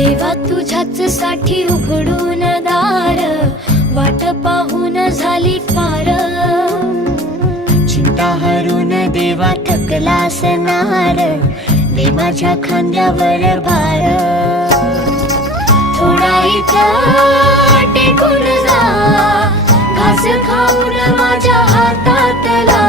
देवा तुझ्याच साठी उघडून दार, वाट पाहून झाली फार। चिंता हरून देवा थकला असणार, दे माझ्या खांद्यावर भार। थोडा इथं टेकून जा, घास खाऊन माझ्या हातातला